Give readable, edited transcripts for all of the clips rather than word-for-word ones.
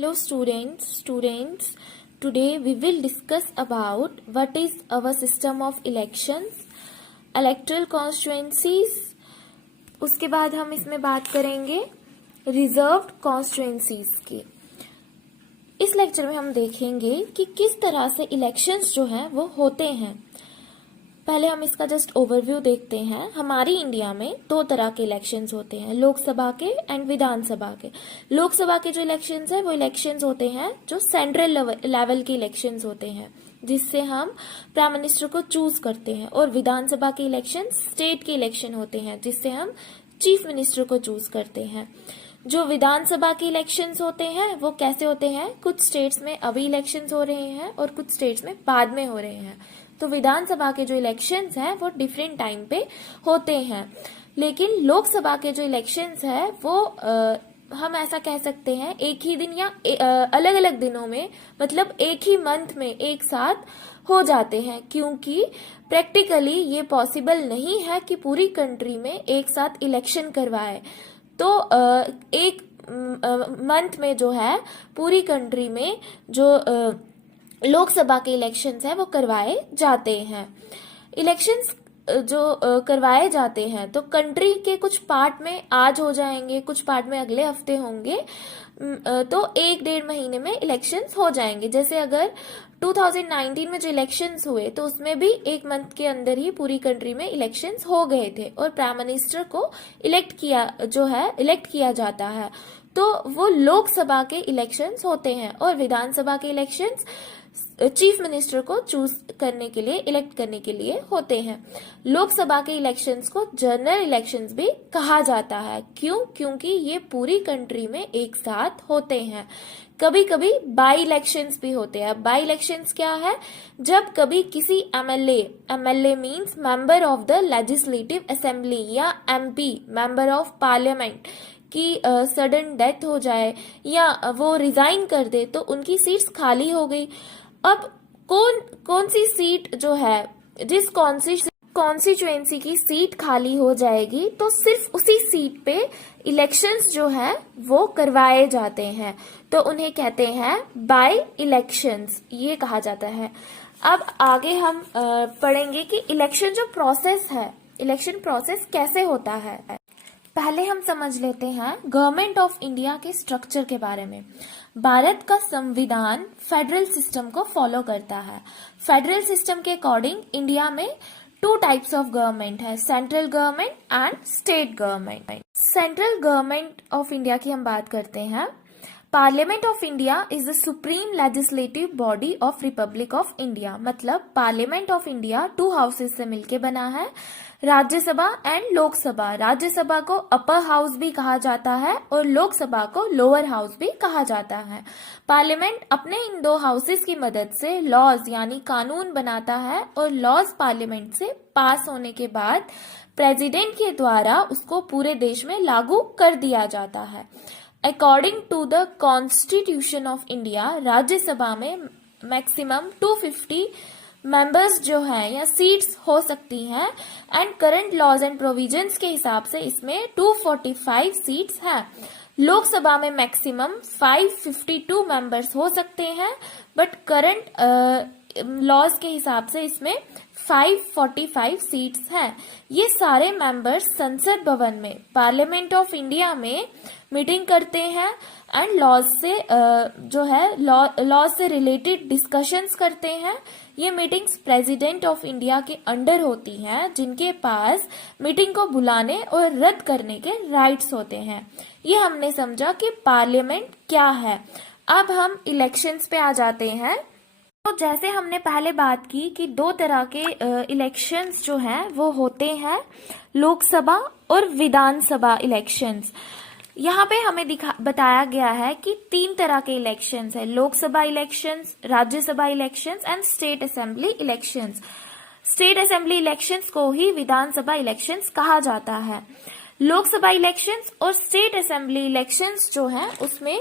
Hello students. Today we will discuss about what is our system of elections, electoral constituencies. उसके बाद हम इसमें बात करेंगे रिजर्व्ड कॉन्स्टिट्यूएंसीज की। इस लेक्चर में हम देखेंगे कि किस तरह से इलेक्शंस जो हैं वो होते हैं। पहले हम इसका जस्ट ओवरव्यू देखते हैं। हमारी इंडिया में दो तरह के इलेक्शंस होते हैं, लोकसभा के एंड विधानसभा के। लोकसभा के जो इलेक्शंस है वो इलेक्शंस होते हैं जो सेंट्रल लेवल के इलेक्शंस होते हैं, जिससे हम प्राइम मिनिस्टर को चूज करते हैं। और विधानसभा के इलेक्शन स्टेट के इलेक्शन होते हैं, जिससे हम चीफ मिनिस्टर को चूज करते हैं। जो विधानसभा के इलेक्शंस होते हैं वो कैसे होते हैं, कुछ स्टेट्स में अभी इलेक्शंस हो रहे हैं और कुछ स्टेट्स में बाद में हो रहे हैं। तो विधानसभा के जो इलेक्शंस हैं वो डिफरेंट टाइम पे होते हैं, लेकिन लोकसभा के जो इलेक्शंस है वो हम ऐसा कह सकते हैं एक ही दिन या अलग अलग दिनों में, मतलब एक ही मंथ में एक साथ हो जाते हैं, क्योंकि प्रैक्टिकली ये पॉसिबल नहीं है कि पूरी कंट्री में एक साथ इलेक्शन करवाए। तो एक मंथ में जो है पूरी कंट्री में जो लोकसभा के इलेक्शंस हैं वो करवाए जाते हैं। इलेक्शंस जो करवाए जाते हैं तो कंट्री के कुछ पार्ट में आज हो जाएंगे, कुछ पार्ट में अगले हफ्ते होंगे। तो एक डेढ़ महीने में इलेक्शंस हो जाएंगे। जैसे अगर 2019 में जो इलेक्शंस हुए तो उसमें भी एक मंथ के अंदर ही पूरी कंट्री में इलेक्शंस हो गए थे और प्राइम मिनिस्टर को इलेक्ट किया जाता है। तो वो लोकसभा के इलेक्शंस होते हैं और विधानसभा के इलेक्शंस चीफ मिनिस्टर को चूज करने के लिए, इलेक्ट करने के लिए होते हैं। लोकसभा के इलेक्शंस को जनरल इलेक्शंस भी कहा जाता है। क्यों? क्योंकि ये पूरी कंट्री में एक साथ होते हैं। कभी कभी बाई इलेक्शंस भी होते हैं। बाई इलेक्शंस क्या है? जब कभी किसी MLA means member of the legislative assembly या एमपी मेंबर ऑफ पार्लियामेंट की सडन डेथ हो जाए या वो रिजाइन कर दे तो उनकी सीट्स खाली हो गई। अब कौन सी सीट जो है, जिस कॉन्स्टिट्यूएंसी की सीट खाली हो जाएगी तो सिर्फ उसी सीट पे इलेक्शंस जो है वो करवाए जाते हैं, तो उन्हें कहते हैं बाय इलेक्शंस, ये कहा जाता है। अब आगे हम पढ़ेंगे कि इलेक्शन जो प्रोसेस है, इलेक्शन प्रोसेस कैसे होता है। पहले हम समझ लेते हैं गवर्नमेंट ऑफ इंडिया के स्ट्रक्चर के बारे में। भारत का संविधान फेडरल सिस्टम को फॉलो करता है। फेडरल सिस्टम के अकॉर्डिंग इंडिया में टू टाइप्स ऑफ गवर्नमेंट है, central government and state government. Central government of India की हम बात करते हैं। Parliament of India is the supreme legislative body of Republic of India. मतलब Parliament of India two houses से मिलकर बना है, राज्यसभा एंड लोकसभा। राज्यसभा को अपर हाउस भी कहा जाता है और लोकसभा को लोअर हाउस भी कहा जाता है। पार्लियामेंट अपने इन दो हाउसेस की मदद से लॉज यानी कानून बनाता है और लॉज पार्लियामेंट से पास होने के बाद प्रेसिडेंट के द्वारा उसको पूरे देश में लागू कर दिया जाता है। According to the constitution of India, Rajya Sabha में मैक्सिमम 250 मेंबर्स जो हैं या सीट्स हो सकती हैं and current laws and provisions के हिसाब से इसमें 245 सीट्स हैं। लोकसभा में मैक्सिमम 552 मेंबर्स हो सकते हैं, बट करंट लॉज के हिसाब से इसमें 545 सीट्स हैं। ये सारे मेंबर्स संसद भवन में, पार्लियामेंट ऑफ इंडिया में मीटिंग करते हैं एंड लॉज से लॉज से रिलेटेड डिस्कशंस करते हैं। ये मीटिंग्स प्रेसिडेंट ऑफ इंडिया के अंडर होती हैं, जिनके पास मीटिंग को बुलाने और रद्द करने के राइट्स होते हैं। ये हमने समझा कि पार्लियामेंट क्या है। अब हम इलेक्शंस पे आ जाते हैं। तो जैसे हमने पहले बात की कि दो तरह के इलेक्शंस जो हैं वो होते हैं, लोकसभा और विधानसभा इलेक्शंस। यहाँ पे हमें बताया गया है कि तीन तरह के इलेक्शंस है, Lok Sabha elections, Rajya Sabha elections and state assembly elections. State assembly elections को ही विधानसभा इलेक्शंस कहा जाता है। लोकसभा इलेक्शंस और स्टेट असेंबली इलेक्शंस जो है उसमें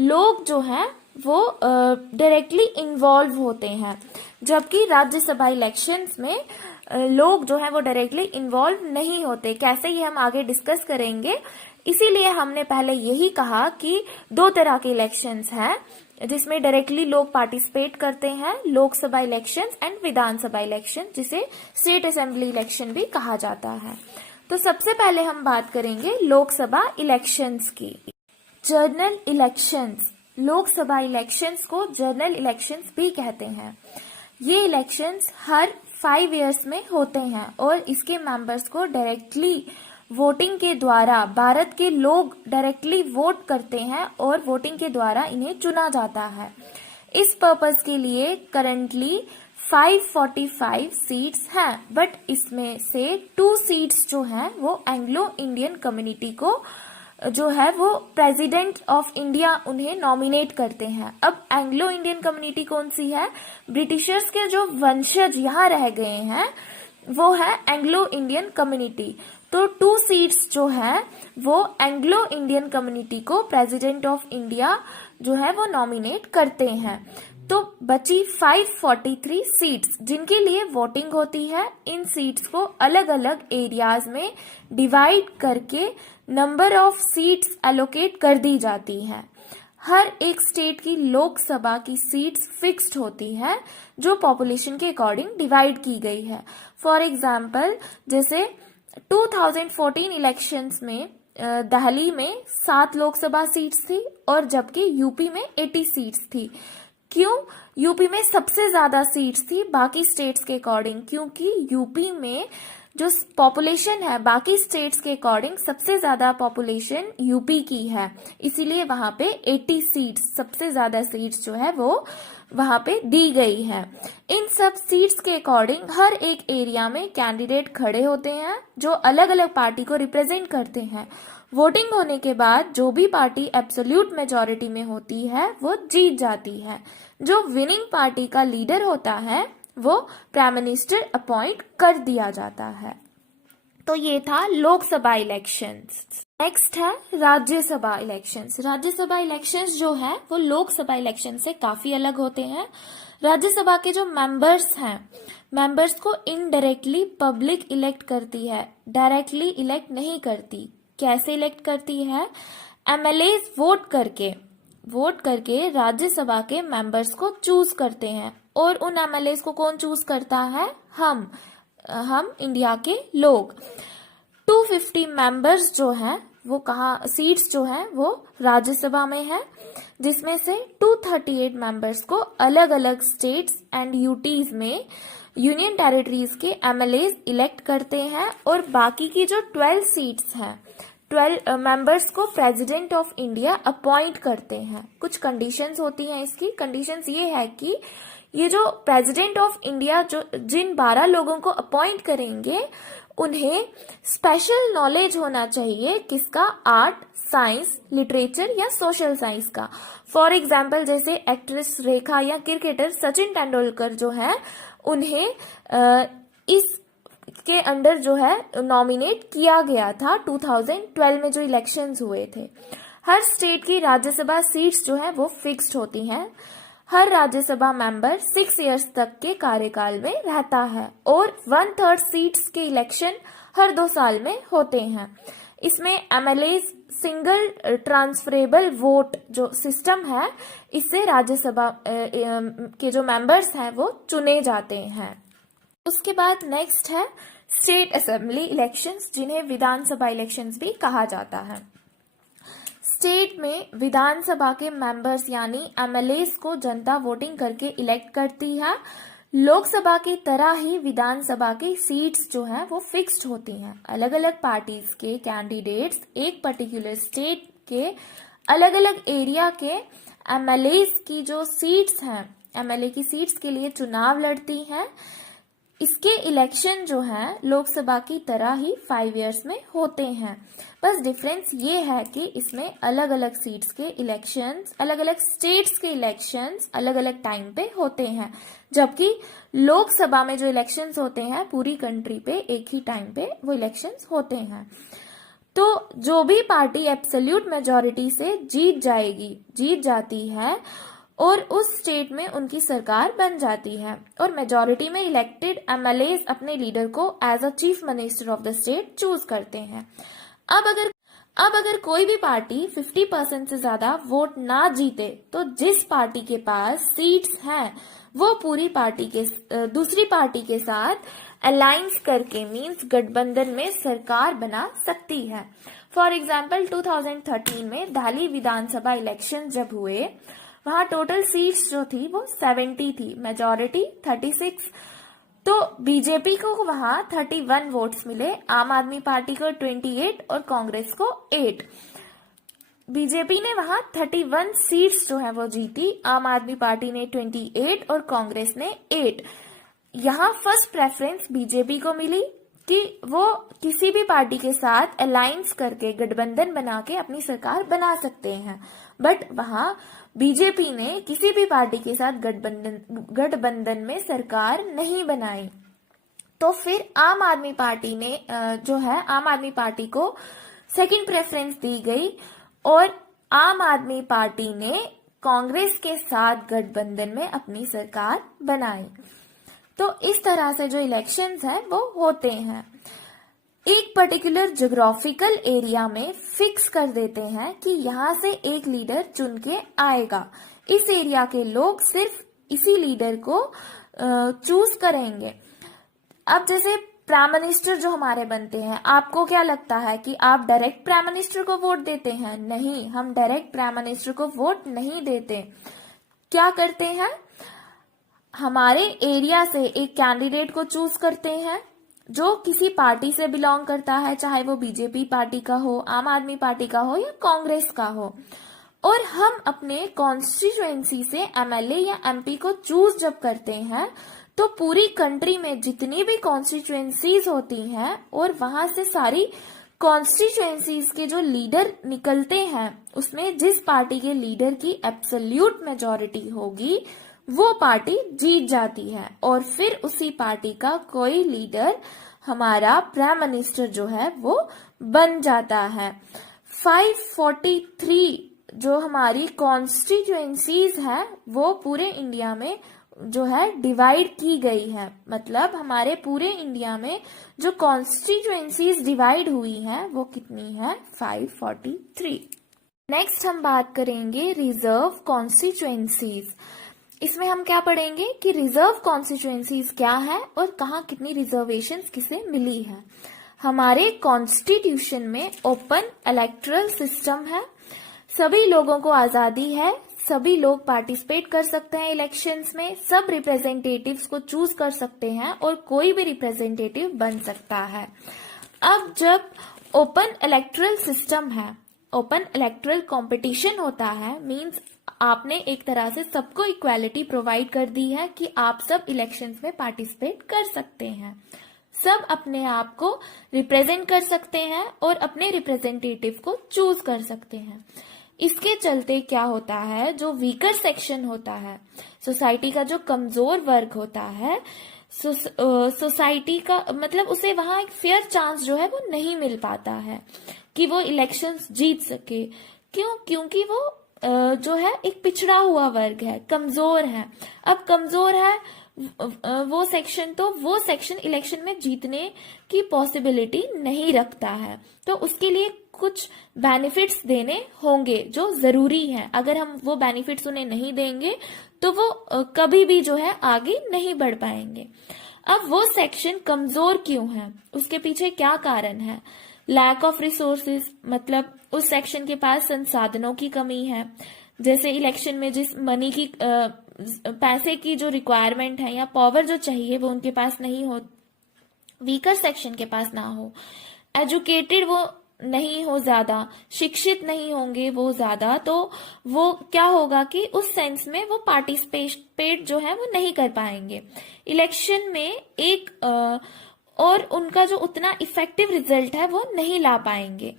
लोग जो हैं वो डायरेक्टली इन्वॉल्व होते हैं, जबकि राज्यसभा इलेक्शंस में लोग जो है वो डायरेक्टली इन्वॉल्व नहीं होते। कैसे, ये हम आगे डिस्कस करेंगे। इसीलिए हमने पहले यही कहा कि दो तरह के इलेक्शंस हैं जिसमें डायरेक्टली लोग पार्टिसिपेट करते हैं, Lok Sabha elections and Vidhan Sabha election, जिसे स्टेट असेंबली इलेक्शन भी कहा जाता है। तो सबसे पहले हम बात करेंगे लोकसभा इलेक्शंस की। जनरल इलेक्शंस, लोकसभा इलेक्शंस को जनरल इलेक्शंस भी कहते हैं। ये इलेक्शंस हर 5 इयर्स में होते हैं और इसके मेंबर्स को डायरेक्टली वोटिंग के द्वारा, भारत के लोग डायरेक्टली वोट करते हैं और वोटिंग के द्वारा इन्हें चुना जाता है। इस पर्पस के लिए करंटली 545 सीट्स हैं, बट इसमें से 2 सीट्स जो हैं वो एंग्लो इंडियन कम्युनिटी को जो है वो प्रेसिडेंट ऑफ इंडिया उन्हें नॉमिनेट करते हैं। अब एंग्लो इंडियन कम्युनिटी कौन सी है? ब्रिटिशर्स के जो वंशज यहाँ रह गए हैं वो है एंग्लो इंडियन कम्युनिटी। तो 2 सीट्स जो है वो एंग्लो इंडियन कम्युनिटी को प्रेसिडेंट ऑफ इंडिया जो है वो नॉमिनेट करते हैं। तो बची 543 सीट्स जिनके लिए वोटिंग होती है। इन सीट्स को अलग अलग एरियाज में डिवाइड करके नंबर ऑफ सीट्स एलोकेट कर दी जाती है। हर एक स्टेट की लोकसभा की सीट्स फिक्स्ड होती है जो पॉपुलेशन के अकॉर्डिंग डिवाइड की गई है। फॉर एग्जाम्पल जैसे 2014 इलेक्शंस में दिल्ली में 7 लोकसभा सीट्स थी और जबकि यूपी में 80 सीट्स थी। क्यों? यूपी में सबसे ज्यादा सीट्स थी बाकी स्टेट्स के अकॉर्डिंग, क्योंकि यूपी में जो पॉपुलेशन है बाकी स्टेट्स के अकॉर्डिंग सबसे ज्यादा पॉपुलेशन यूपी की है, इसीलिए वहां पे 80 सीट्स, सबसे ज्यादा सीट्स जो है वो वहां पे दी गई है। इन सब सीट्स के अकॉर्डिंग हर एक एरिया में कैंडिडेट खड़े होते हैं जो अलग अलग पार्टी को रिप्रेजेंट करते हैं। वोटिंग होने के बाद जो भी पार्टी एब्सोल्यूट मेजॉरिटी में होती है वो जीत जाती है। जो विनिंग पार्टी का लीडर होता है वो प्राइम मिनिस्टर अपॉइंट कर दिया जाता है। तो ये था लोकसभा इलेक्शंस। नेक्स्ट है राज्यसभा इलेक्शंस। राज्यसभा इलेक्शंस जो है वो लोकसभा इलेक्शन से काफी अलग होते हैं। राज्यसभा के जो मेंबर्स हैं, मेंबर्स को इनडायरेक्टली पब्लिक इलेक्ट करती है, डायरेक्टली इलेक्ट नहीं करती। कैसे इलेक्ट करती है? एमएलएज वोट करके राज्यसभा के मेंबर्स को चूज करते हैं और उन एमएलएज को कौन चूज करता है? हम इंडिया के लोग। 250 मेंबर्स जो हैं वो कहाँ, सीट्स जो हैं वो राज्यसभा में है, जिसमें से 238 मेंबर्स को अलग अलग स्टेट्स एंड यूटीज में यूनियन टेरिटरीज के एमएलएज इलेक्ट करते हैं और बाकी की जो 12 सीट्स हैं 12 मेंबर्स को प्रेसिडेंट ऑफ इंडिया अपॉइंट करते हैं। कुछ कंडीशंस होती हैं इसकी। कंडीशंस ये है कि ये जो प्रेसिडेंट ऑफ इंडिया जो जिन 12 लोगों को अपॉइंट करेंगे उन्हें स्पेशल नॉलेज होना चाहिए। किसका? आर्ट, साइंस, लिटरेचर या सोशल साइंस का। फॉर एग्जाम्पल जैसे एक्ट्रेस रेखा या क्रिकेटर सचिन तेंदुलकर जो है उन्हें इस के अंडर जो है नॉमिनेट किया गया था 2012 में जो इलेक्शंस हुए थे। हर स्टेट की राज्यसभा सीट्स जो है वो फिक्स्ड होती हैं। हर राज्यसभा मेंबर 6 इयर्स तक के कार्यकाल में रहता है और 1/3 सीट्स के इलेक्शन हर 2 साल में होते हैं। इसमें एमएलए सिंगल ट्रांसफरेबल वोट जो सिस्टम है, इससे राज्यसभा के जो मेंबर्स हैं वो चुने जाते हैं। उसके बाद नेक्स्ट है स्टेट असेंबली इलेक्शंस, जिन्हें विधानसभा इलेक्शंस भी कहा जाता है। स्टेट में विधानसभा के मेंबर्स यानी एमएलएस को जनता वोटिंग करके इलेक्ट करती है। लोकसभा की तरह ही विधानसभा की सीट्स जो है वो फिक्स्ड होती हैं। अलग अलग पार्टीज के कैंडिडेट्स एक पर्टिकुलर स्टेट के अलग अलग एरिया के एमएलएस की जो सीट्स हैं, एमएलए की सीट्स के लिए चुनाव लड़ती हैं। इसके इलेक्शन जो है लोकसभा की तरह ही 5 इयर्स में होते हैं। बस डिफरेंस ये है कि इसमें अलग अलग सीट्स के इलेक्शंस, अलग अलग स्टेट्स के इलेक्शंस अलग अलग टाइम पे होते हैं, जबकि लोकसभा में जो इलेक्शंस होते हैं पूरी कंट्री पे एक ही टाइम पे वो इलेक्शंस होते हैं। तो जो भी पार्टी एब्सोल्यूट मेजॉरिटी से जीत जाती है और उस स्टेट में उनकी सरकार बन जाती है और मेजॉरिटी में इलेक्टेड एमएलएस अपने लीडर को as a chief minister of the state choose करते हैं। अब अगर कोई भी पार्टी 50% से ज्यादा वोट ना जीते तो जिस पार्टी के पास सीट्स हैं वो पूरी पार्टी के दूसरी पार्टी के साथ अलायंस करके मींस गठबंधन में सरकार बना सकती है। फॉर एग्जाम्पल 2013 में दिल्ली विधानसभा इलेक्शन जब हुए, वहां टोटल सीट्स जो थी वो 70 थी, मेजॉरिटी 36। तो बीजेपी को वहां 31 वोट्स मिले, आम आदमी पार्टी को 28 और कांग्रेस को 8। बीजेपी ने वहां 31 सीट्स जो है वो जीती, आम आदमी पार्टी ने 28 और कांग्रेस ने 8। यहाँ फर्स्ट प्रेफरेंस बीजेपी को मिली कि वो किसी भी पार्टी के साथ अलायंस करके गठबंधन बना के अपनी सरकार बना सकते हैं, बट वहां बीजेपी ने किसी भी पार्टी के साथ गठबंधन में सरकार नहीं बनाई। तो फिर आम आदमी पार्टी ने जो है आम आदमी पार्टी को सेकंड प्रेफरेंस दी गई और आम आदमी पार्टी ने कांग्रेस के साथ गठबंधन में अपनी सरकार बनाई। तो इस तरह से जो इलेक्शंस हैं वो होते हैं। एक पर्टिकुलर ज्योग्राफिकल एरिया में फिक्स कर देते हैं कि यहाँ से एक लीडर चुन के आएगा, इस एरिया के लोग सिर्फ इसी लीडर को चूज करेंगे। अब जैसे प्राइम मिनिस्टर जो हमारे बनते हैं, आपको क्या लगता है कि आप डायरेक्ट प्राइम मिनिस्टर को वोट देते हैं? नहीं, हम डायरेक्ट प्राइम मिनिस्टर को वोट नहीं देते। क्या करते हैं, हमारे एरिया से एक कैंडिडेट को चूज करते हैं जो किसी पार्टी से बिलोंग करता है, चाहे वो बीजेपी पार्टी का हो, आम आदमी पार्टी का हो या कांग्रेस का हो, और हम अपने कॉन्स्टिट्यूएंसी से एमएलए या एमपी को चूज जब करते हैं तो पूरी कंट्री में जितनी भी कॉन्स्टिट्यूएंसीज होती हैं और वहां से सारी कॉन्स्टिट्यूएंसीज के जो लीडर निकलते हैं उसमें जिस पार्टी के लीडर की एब्सोल्यूट मेजॉरिटी होगी वो पार्टी जीत जाती है और फिर उसी पार्टी का कोई लीडर हमारा प्राइम मिनिस्टर जो है वो बन जाता है। 543 जो हमारी कॉन्स्टिट्यूएंसीज है वो पूरे इंडिया में जो है डिवाइड की गई है, मतलब हमारे पूरे इंडिया में जो कॉन्स्टिट्यूएंसीज डिवाइड हुई हैं वो कितनी है? 543। नेक्स्ट हम बात करेंगे रिजर्व कॉन्स्टिट्यूएंसीज। इसमें हम क्या पढ़ेंगे कि रिजर्व कॉन्स्टिट्यूएंसीज क्या है और कहाँ कितनी रिजर्वेशंस किसे मिली है। हमारे कॉन्स्टिट्यूशन में ओपन इलेक्टोरल सिस्टम है, सभी लोगों को आजादी है, सभी लोग पार्टिसिपेट कर सकते हैं इलेक्शंस में, सब रिप्रेजेंटेटिव्स को चूज कर सकते हैं और कोई भी रिप्रेजेंटेटिव बन सकता है। अब जब ओपन इलेक्टोरल सिस्टम है, ओपन इलेक्टोरल कंपटीशन होता है, मींस आपने एक तरह से सबको इक्वालिटी प्रोवाइड कर दी है कि आप सब इलेक्शंस में पार्टिसिपेट कर सकते हैं, सब अपने आप को रिप्रेजेंट कर सकते हैं और अपने रिप्रेजेंटेटिव को चूज कर सकते हैं। इसके चलते क्या होता है, जो वीकर सेक्शन होता है, सोसाइटी का जो कमजोर वर्ग होता है, सोसाइटी का मतलब उसे वहां एक फेयर चांस जो है वो नहीं मिल पाता है कि वो इलेक्शंस जीत सके। क्यों? क्योंकि वो जो है एक पिछड़ा हुआ वर्ग है, कमजोर है। अब कमजोर है वो सेक्शन, तो वो सेक्शन इलेक्शन में जीतने की पॉसिबिलिटी नहीं रखता है, तो उसके लिए कुछ बेनिफिट्स देने होंगे जो जरूरी हैं। अगर हम वो बेनिफिट्स उन्हें नहीं देंगे तो वो कभी भी जो है आगे नहीं बढ़ पाएंगे। अब वो सेक्शन कमजोर क्यों है, उसके पीछे क्या कारण है? लैक ऑफ रिसोर्सेज, मतलब उस सेक्शन के पास संसाधनों की कमी है। जैसे इलेक्शन में जिस मनी की पैसे की जो रिक्वायरमेंट है या पावर जो चाहिए वो उनके पास नहीं हो, वीकर सेक्शन के पास ना हो, एजुकेटेड वो नहीं हो, ज्यादा शिक्षित नहीं होंगे वो ज्यादा, तो वो क्या होगा कि उस सेंस में वो पार्टिसिपेट जो है वो नहीं कर पाएंगे इलेक्शन में एक और उनका जो उतना इफेक्टिव रिजल्ट है वो नहीं ला पाएंगे।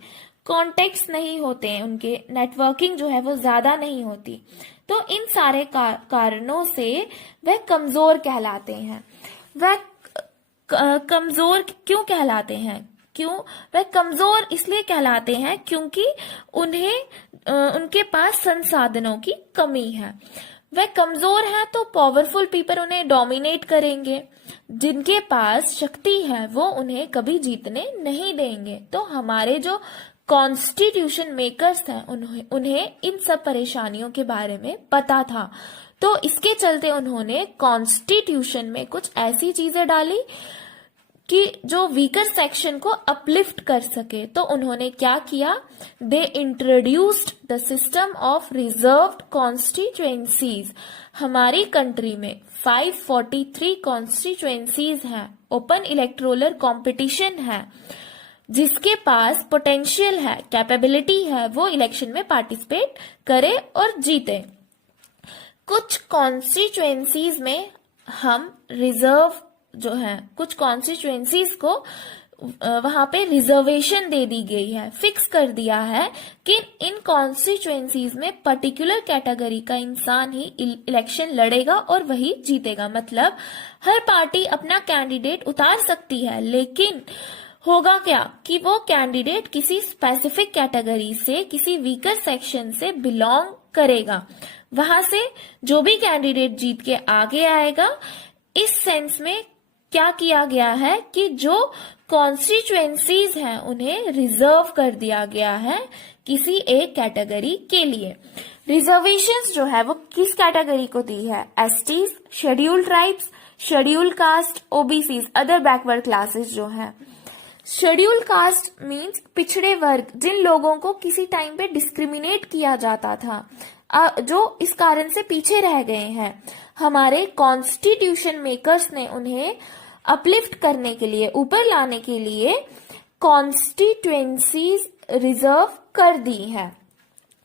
कॉन्टेक्ट्स नहीं होते हैं उनके, नेटवर्किंग जो है वो ज्यादा नहीं होती, तो इन सारे कारणों से वह कमजोर कहलाते हैं। वह कमजोर क्यों कहलाते हैं? क्यों वह कमजोर इसलिए कहलाते हैं क्योंकि उनके पास संसाधनों की कमी है। वह कमजोर है तो पावरफुल पीपल उन्हें डोमिनेट करेंगे, जिनके पास शक्ति है वो उन्हें कभी जीतने नहीं देंगे। तो हमारे जो कॉन्स्टिट्यूशन मेकर्स हैं उन्हें इन सब परेशानियों के बारे में पता था, तो इसके चलते उन्होंने कॉन्स्टिट्यूशन में कुछ ऐसी चीजें डाली कि जो वीकर सेक्शन को अपलिफ्ट कर सके। तो उन्होंने क्या किया, they introduced the system of reserved constituencies. हमारी कंट्री में 543 कॉन्स्टिट्यूएंसीज हैं, ओपन इलेक्टोरल कंपटीशन है, जिसके पास पोटेंशियल है, कैपेबिलिटी है, वो इलेक्शन में पार्टिसिपेट करे और जीते। कुछ कॉन्स्टिट्यूएंसीज में हम रिजर्व जो है, कुछ कॉन्स्टिट्यूएंसीज को वहां पे रिजर्वेशन दे दी गई है, फिक्स कर दिया है कि इन कॉन्स्टिट्यूएंसीज में पर्टिकुलर कैटेगरी का इंसान ही इलेक्शन लड़ेगा और वही जीतेगा। मतलब हर पार्टी अपना कैंडिडेट उतार सकती है, लेकिन होगा क्या कि वो कैंडिडेट किसी स्पेसिफिक कैटेगरी से, किसी वीकर सेक्शन से बिलोंग करेगा, वहां से जो भी कैंडिडेट जीत के आगे आएगा। इस सेंस में क्या किया गया है कि जो कॉन्स्टिट्यूएंसीज हैं उन्हें रिजर्व कर दिया गया है किसी एक कैटेगरी के लिए। रिजर्वेशंस जो है वो किस कैटेगरी को दी है, STs, scheduled tribes, scheduled caste, OBCs, other backward classes जो है। शेड्यूल्ड कास्ट मींस पिछड़े वर्ग, जिन लोगों को किसी टाइम पे डिस्क्रिमिनेट किया जाता था, जो इस कारण से पीछे रह गए हैं। हमारे कॉन्स्टिट्यूशन मेकर्स ने उन्हें अपलिफ्ट करने के लिए, ऊपर लाने के लिए कॉन्स्टिट्यूएंसीज रिजर्व कर दी है,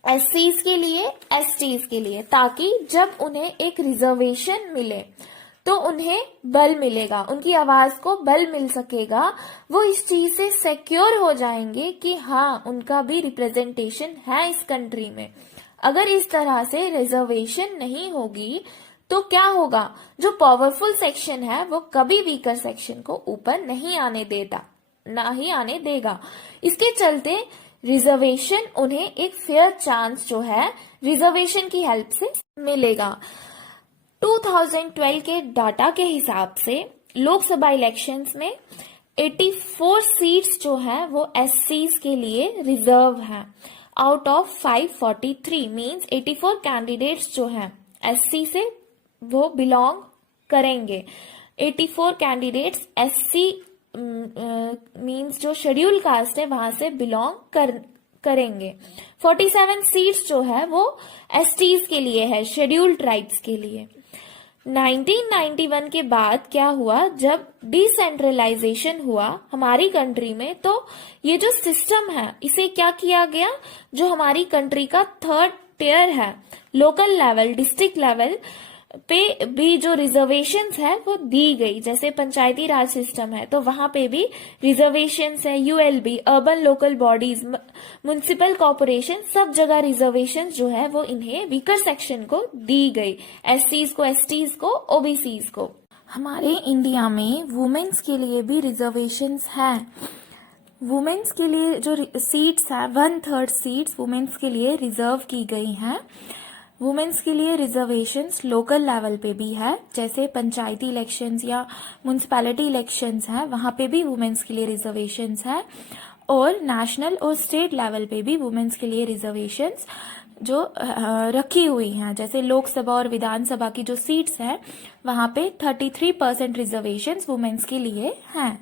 एससीज के लिए, एसटीज के लिए, ताकि जब उन्हें एक रिजर्वेशन मिले तो उन्हें बल मिलेगा, उनकी आवाज को बल मिल सकेगा, वो इस चीज से सिक्योर हो जाएंगे कि हाँ उनका भी रिप्रेजेंटेशन है इस कंट्री में। अगर इस तरह से रिजर्वेशन नहीं होगी तो क्या होगा, जो पावरफुल सेक्शन है वो कभी वीकर सेक्शन को ऊपर नहीं आने देता, ना ही आने देगा। इसके चलते रिजर्वेशन उन्हें एक फेयर चांस जो है रिजर्वेशन की हेल्प से मिलेगा। 2012 के डाटा के हिसाब से लोकसभा इलेक्शंस में 84 सीट्स जो है वो एससीज के लिए रिजर्व है आउट ऑफ 543, मींस 84 कैंडिडेट्स जो हैं एससी से वो बिलोंग करेंगे। 84 कैंडिडेट्स एससी मींस जो शेड्यूल कास्ट है वहां से बिलोंग करेंगे। 47 सीट्स जो है वो एसटीज के लिए है, शेड्यूल्ड ट्राइब्स के लिए। 1991 के बाद क्या हुआ, जब डिसेंट्रलाइजेशन हुआ हमारी कंट्री में, तो ये जो सिस्टम है इसे क्या किया गया, जो हमारी कंट्री का थर्ड टियर है, लोकल लेवल, डिस्ट्रिक्ट लेवल पे भी जो रिजर्वेशंस है वो दी गई। जैसे पंचायती राज सिस्टम है तो वहां पे भी रिजर्वेशंस है, ULB, urban local bodies, municipal corporation, सब जगह रिजर्वेशंस जो है वो इन्हें वीकर सेक्शन को दी गई, एससीज को, एसटीज को, ओबीसीज को। हमारे इंडिया में वुमेन्स के लिए भी रिजर्वेशंस हैं। वुमेन्स के लिए जो सीट्स है, 1/3 सीट्स वुमेन्स के लिए रिजर्व की गई हैं। वुमेन्स के लिए रिजर्वेशंस लोकल लेवल पे भी है, जैसे पंचायती इलेक्शंस या म्युनिसिपैलिटी इलेक्शंस हैं वहां पे भी वुमेन्स के लिए रिजर्वेशंस है, और नेशनल और स्टेट लेवल पे भी वुमेन्स के लिए रिजर्वेशंस जो रखी हुई हैं। जैसे लोकसभा और विधानसभा की जो सीट्स हैं वहां पे 33% रिजर्वेशंस वुमेन्स के लिए हैं।